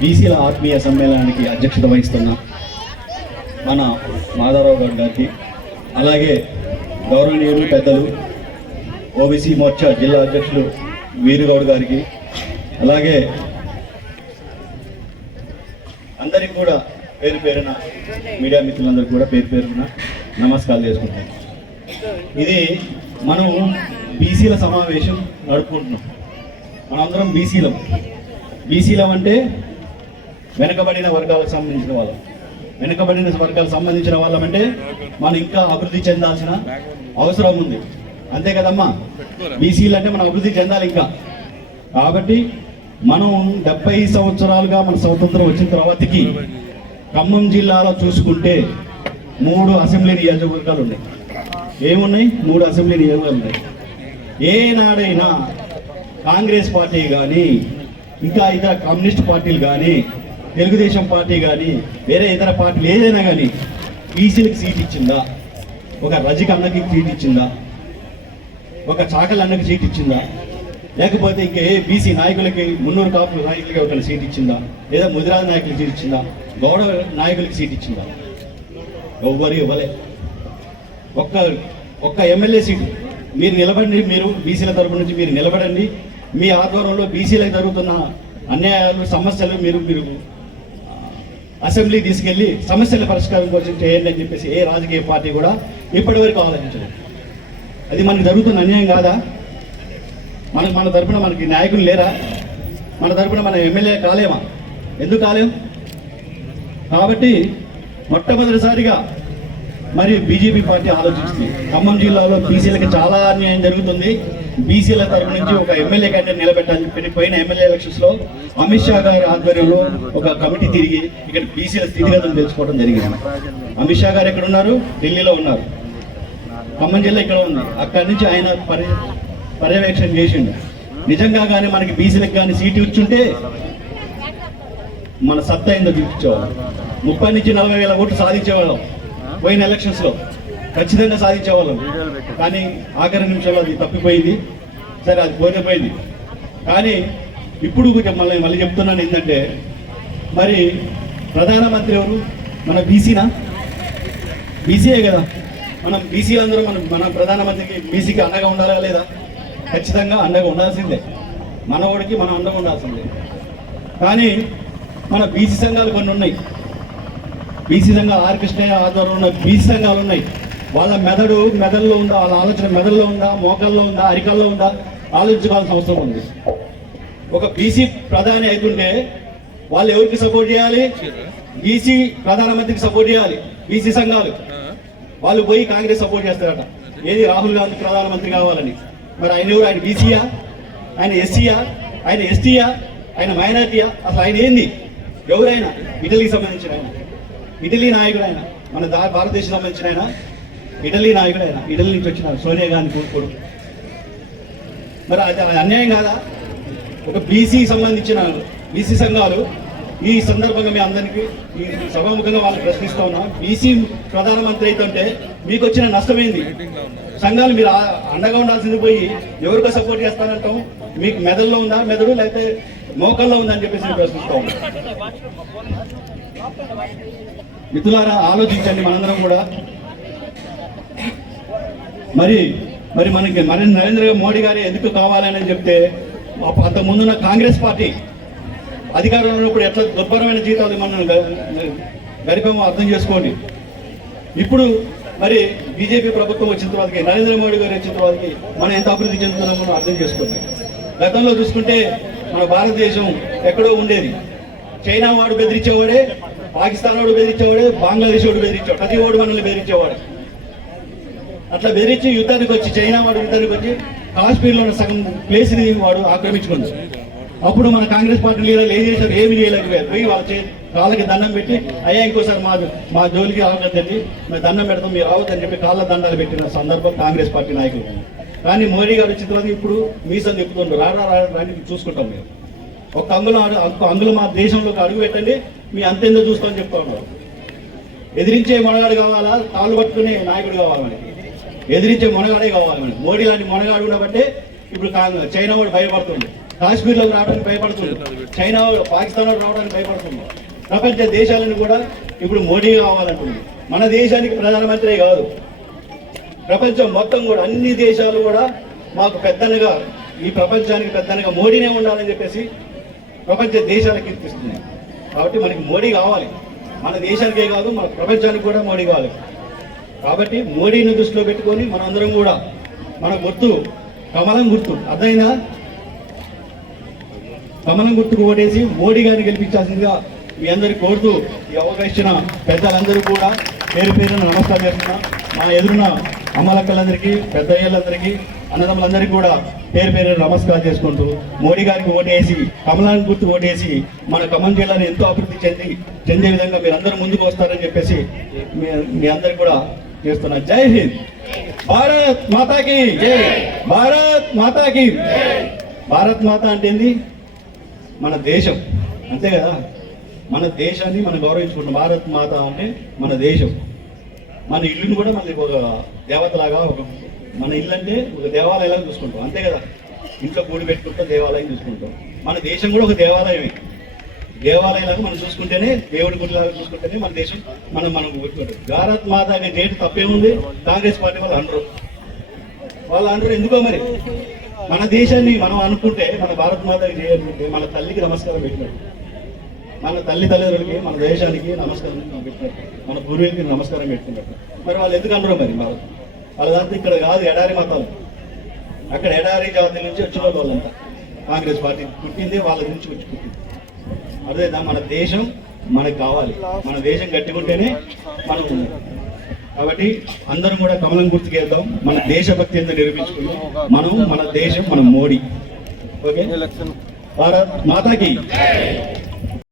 బీసీల ఆత్మీయ సమ్మేళనానికి అధ్యక్షత వహిస్తున్న మన మాధవరావు గౌడ్ గారికి, అలాగే గౌరవనీయులు పెద్దలు ఓబీసీ మోర్చా జిల్లా అధ్యక్షులు వీరుగౌడ్ గారికి, అలాగే అందరికీ కూడా పేరు పేరున మీడియా మిత్రులందరికీ కూడా పేరు పేరున నమస్కారాలు చేసుకుంటాం. ఇది మనం బీసీల సమావేశం నడుపుకుంటున్నాం. మనందరం బీసీలం అంటే వెనుకబడిన వర్గాలకు సంబంధించిన వాళ్ళం. వెనుకబడిన వర్గాలకు సంబంధించిన వాళ్ళమంటే మనం ఇంకా అభివృద్ధి చెందాల్సిన అవసరం ఉంది, అంతే కదమ్మా. బీసీలు అంటే మనం అభివృద్ధి చెందాలి ఇంకా. కాబట్టి మనం 70 సంవత్సరాలుగా మన స్వతంత్రం వచ్చిన తర్వాతకి ఖమ్మం జిల్లాలో చూసుకుంటే 3 అసెంబ్లీ నియోజకవర్గాలు ఉన్నాయి. ఏమున్నాయి? 3 అసెంబ్లీ నియోజకవర్గాలు ఉన్నాయి. ఏనాడైనా కాంగ్రెస్ పార్టీ కానీ, ఇంకా ఇతర కమ్యూనిస్ట్ పార్టీలు కానీ, తెలుగుదేశం పార్టీ కానీ, వేరే ఇతర పార్టీలు ఏదైనా కానీ బీసీలకు సీట్ ఇచ్చిందా? ఒక రజిక అన్నకి సీట్ ఇచ్చిందా? ఒక చాకల్ అన్నకి సీట్ ఇచ్చిందా? లేకపోతే ఇంకే బీసీ నాయకులకి, మున్నూరు కాపుల నాయకులకి ఒక సీట్ ఇచ్చిందా? లేదా ముదిరాజు నాయకులకి సీట్ ఇచ్చిందా? గౌడ నాయకులకి సీట్ ఇచ్చిందా? ఎవ్వరు ఇవ్వలే. ఒక్క ఎమ్మెల్యే సీటు మీరు నిలబడండి, మీరు బీసీల తరపు నుంచి మీరు నిలబడండి. మీ ఆధ్వర్యంలో బీసీలకు జరుగుతున్న అన్యాయాలు, సమస్యలు మీరు అసెంబ్లీ తీసుకెళ్ళి సమస్యల పరిష్కారం కోసం చేయండి అని చెప్పేసి ఏ రాజకీయ పార్టీ కూడా ఇప్పటివరకు ఆలోచించలేదు. అది మనకు జరుగుతున్న అన్యాయం కాదా? మన తరపున మనకి నాయకులు లేరా? మన తరపున మన ఎమ్మెల్యే కాలేమా? ఎందుకు కాలేం? కాబట్టి మొట్టమొదటిసారిగా మరి బీజేపీ పార్టీ ఆలోచిస్తుంది. ఖమ్మం జిల్లాలో బీసీలకి చాలా అన్యాయం జరుగుతుంది. బీసీల తరపు నుంచి ఒక ఎమ్మెల్యే క్యాండిడేట్ నిలబెట్టాలని చెప్పి పోయిన ఎమ్మెల్యే ఎలక్షన్స్లో అమిత్ షా గారి ఆధ్వర్యంలో ఒక కమిటీ తిరిగి ఇక్కడ బీసీల స్థితిగతులు తెలుసుకోవడం జరిగింది. అమిత్ షా గారు ఎక్కడ ఉన్నారు? ఢిల్లీలో ఉన్నారు. ఖమ్మం జిల్లా ఇక్కడ ఉంది. అక్కడి నుంచి ఆయన పర్యవేక్షణ చేసిండు. నిజంగా కానీ మనకి బీసీలకు కానీ సీటు ఇచ్చుంటే మన సత్తా ఏందో చూపించేవాళ్ళం. 30 నుంచి 40 వేల ఓట్లు సాధించేవాళ్ళం పోయిన ఎలక్షన్స్లో, ఖచ్చితంగా సాధించేవాళ్ళం. కానీ ఆఖరి నిమిషంలో అది తప్పిపోయింది. సరే, అది పోయిపోయింది. కానీ ఇప్పుడు మళ్ళీ చెప్తున్నాను ఏంటంటే, మరి ప్రధానమంత్రి ఎవరు? మన బీసీయే కదా. మనం బీసీలందరూ మన ప్రధానమంత్రికి బీసీకి అండగా ఉండాలా లేదా? ఖచ్చితంగా అండగా ఉండాల్సిందే. మనవాడికి మనం అండగా ఉండాల్సిందే. కానీ మన బీసీ సంఘాలు కొన్ని ఉన్నాయి. బీసీ సంఘాలు ఆర్ కృష్ణయ్య ఆధ్వర్యంలో ఉన్న బీసీ సంఘాలు ఉన్నాయి. వాళ్ళ మెదడులో ఉందా? వాళ్ళ ఆలోచన మెదడులో ఉందా? మోకాల్లో ఉందా? అరికల్లో ఉందా? ఆలోచించాల్సిన అవసరం ఉంది. ఒక బీసీ ప్రధాని అవుతుంటే వాళ్ళు ఎవరికి సపోర్ట్ చేయాలి? బీసీ ప్రధానమంత్రికి సపోర్ట్ చేయాలి. బీసీ సంఘాలు వాళ్ళు పోయి కాంగ్రెస్ సపోర్ట్ చేస్తారట. ఏది? రాహుల్ గాంధీ ప్రధానమంత్రి కావాలని. మరి ఆయన ఎవరు? ఆయన బీసీయా? ఆయన ఎస్సీయా? ఆయన ఎస్టీయా? ఆయన మైనార్టీయా? అసలు ఆయన ఏంది? ఎవరైనా? ఇటలీకి సంబంధించిన ఆయన, ఇటలీ నాయకుడు ఆయన, మన భారతదేశం సంబంధించిన ఆయన ఇటలీ నాయకుడు ఆయన. ఇటలీ నుంచి వచ్చిన సోనియా గాంధీ కొడుకు. మరి అది అన్యాయం కాదా? ఒక బీసీ సంబంధించిన బీసీ సంఘాలు ఈ సందర్భంగా మీ అందరికీ ఈ సభాముఖంగా వాళ్ళు ప్రశ్నిస్తూ ఉన్నాం. బీసీ ప్రధానమంత్రి అయితే మీకు వచ్చిన నష్టమైంది. సంఘాలు మీరు అండగా ఉండాల్సింది పోయి ఎవరికో సపోర్ట్ చేస్తానంటాం. మీకు మెదడులో ఉందా? మెదడు లేకపోతే మోకల్లో ఉందని చెప్పేసి ప్రశ్నిస్తూ ఉన్నాం. మిత్రులారా, ఆలోచించండి. మనందరం కూడా మరి మనకి నరేంద్ర మోడీ గారు ఎందుకు కావాలని చెప్తే, అంత ముందున్న కాంగ్రెస్ పార్టీ అధికారంలో ఉన్నప్పుడు ఎట్లా దుర్భరమైన జీతాలు మనం గడిపామో అర్థం చేసుకోండి. ఇప్పుడు మరి బీజేపీ ప్రభుత్వం వచ్చిన తర్వాతకి, నరేంద్ర మోడీ గారు వచ్చిన తర్వాతకి మనం ఎంత అభివృద్ధి చెందుతున్నామో అర్థం చేసుకోండి. గతంలో చూసుకుంటే మన భారతదేశం ఎక్కడో ఉండేది. చైనా వాడు బెదిరించేవాడే, పాకిస్తాన్ వాడు బెదిరించేవాడే, బంగ్లాదేశ్ వాడు బెదిరించేవాడు, ప్రతి వాడు మనల్ని బెదిరించేవాడు. అట్లా బెదిరించి యుద్ధానికి వచ్చి, చైనా వాడు యుద్ధానికి వచ్చి కాశ్మీర్లో ఉన్న సగం ప్లేస్ని వాడు ఆక్రమించుకుంది. అప్పుడు మన కాంగ్రెస్ పార్టీ లీడర్లు ఏం చేశారు? ఏమి చేయలేకపోయారు. పోయి వాళ్ళ కాళ్ళకి దండం పెట్టి, అయ్యా ఇంకోసారి మా జోలికి రావద్దండి, మేము దండం పెడతాం, మీరు రావద్దని చెప్పి కాళ్ళ దండాలు పెట్టిన సందర్భం కాంగ్రెస్ పార్టీ నాయకులు. కానీ మోడీ గారు వచ్చిన తర్వాత ఇప్పుడు మీసం తిప్పుతుండ్రు. రాని చూసుకుంటాం. మేము ఒక అంగులు మా దేశంలోకి అడుగు పెట్టండి, మీ అంతేందో చూస్తామని చెప్తా ఉన్నారు. ఎదిరించే మొనగాడు కావాలా? కాళ్ళు పట్టుకునే నాయకుడు కావాలి మనకి. ఎదిరించే మొనగాడే కావాలి మనకి. మోడీ లాంటి మొనగాడు ఉండబట్టే ఇప్పుడు చైనా వాడు భయపడుతుంది. కాశ్మీర్లో రావడానికి భయపడుతుంది, చైనా పాకిస్తాన్ రావడానికి భయపడుతుంది. ప్రపంచ దేశాలను కూడా ఇప్పుడు మోడీ కావాలంటుంది. మన దేశానికి ప్రధానమంత్రి కాదు, ప్రపంచం మొత్తం కూడా అన్ని దేశాలు కూడా మాకు పెద్దనగా, ఈ ప్రపంచానికి పెద్దనగా మోడీనే ఉండాలని చెప్పేసి ప్రపంచ దేశాలకు కీర్తిస్తున్నాయి. కాబట్టి మనకి మోడీ కావాలి, మన దేశానికే కాదు మన ప్రపంచానికి కూడా మోడీ కావాలి. కాబట్టి మోడీని దృష్టిలో పెట్టుకొని మనందరం కూడా మన గుర్తు కమలం గుర్తు, అర్థమైందా? కమలం గుర్తుకు ఓటేసి మోడీ గారిని గెలిపించాల్సిందిగా మీ అందరికి కోరుతూ ఈ అవకాశం ఇచ్చిన పెద్దలందరూ కూడా పేరు పేరున నమస్కారం చేస్తున్నా. మా ఎదురున్న అమ్మలక్కలందరికీ, పెద్ద అయ్యలందరికీ, అన్నదమ్ములందరికీ కూడా పేరు పేరు నమస్కారం చేసుకుంటూ మోడీ గారికి ఓటేసి, కమలానికి గుర్తు ఓటేసి మన ఖమ్మం జిల్లాని ఎంతో అభివృద్ధి చెందే విధంగా మీరందరూ ముందుకు వస్తారని చెప్పేసి మీ అందరికి కూడా చేస్తున్నా. జై హింద్, భారత్ మాతాకి జై, భారత్ మాతాకి. భారత్ మాత అంటే ఏంది? మన దేశం, అంతే కదా? మన దేశాన్ని మనం గౌరవించుకుంటాం. భారత్ మాత అంటే మన దేశం. మన ఇల్లుని కూడా మళ్ళీ ఒక దేవతలాగా, మన ఇల్లు అంటే ఒక దేవాలయంలాగా చూసుకుంటాం, అంతే కదా? ఇంట్లో కూడి పెట్టుకుంటాం, దేవాలయం చూసుకుంటాం. మన దేశం కూడా ఒక దేవాలయమే. దేవాలయంలాగా మనం చూసుకుంటేనే, దేవుడి గుడిలాగా చూసుకుంటేనే మన దేశం మనం పెట్టుకుంటాం. భారత్ మాత అనే డేట్ తప్పేముంది? కాంగ్రెస్ పార్టీ వాళ్ళు అనరు ఎందుకో మరి. మన దేశాన్ని మనం అనుకుంటే, మన భారత్ మాతకి చేయాలనుకుంటే మన తల్లికి నమస్కారం పెట్టినట్టు, మన తల్లిదండ్రులకి, మన దేశానికి నమస్కారం పెట్టినట్టు, మన పూర్వీకులకి నమస్కారం పెట్టినట్టు. మరి వాళ్ళు ఎందుకు అనరు మరి? వాళ్ళ దాంట్లో ఇక్కడ కాదు, ఎడారి మతాలు. అక్కడ ఎడారి జాతి నుంచి వచ్చిన వాళ్ళంతా. కాంగ్రెస్ పార్టీ పుట్టింది వాళ్ళ నుంచి వచ్చి పుట్టింది. అదే మన దేశం మనకు కావాలి, మన దేశం గట్టిగుంటేనే మనం ఉంది. కాబట్టి అందరం కూడా కమలం గుర్తుకు వెళ్దాం, మన దేశభక్తి ఎంత నిరూపించుకుందాం. మన దేశం, మన మోడీ. ఓకే, భారత్ మాతాకి.